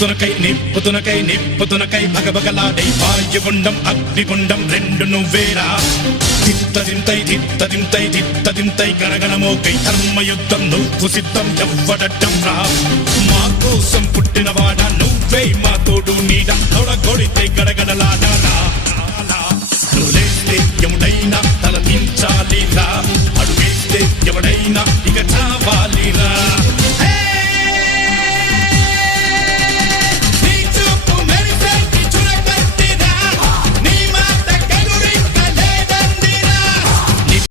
నిప్పుతునకై భగభగలాడై వాయుగుండం అగ్నిగుండం రెండు నువ్వేరా తిత్తదింతై గణగణమోకై ధర్మయుద్ధం నువ్వు సిద్ధం ఎవ్వడట్టం రా మా కోసం పుట్టినవాడా నువ్వే మా తోడు నీడ తొడగొడితే గడగడలాడా నువ్వు లేస్తే ఎముడైనా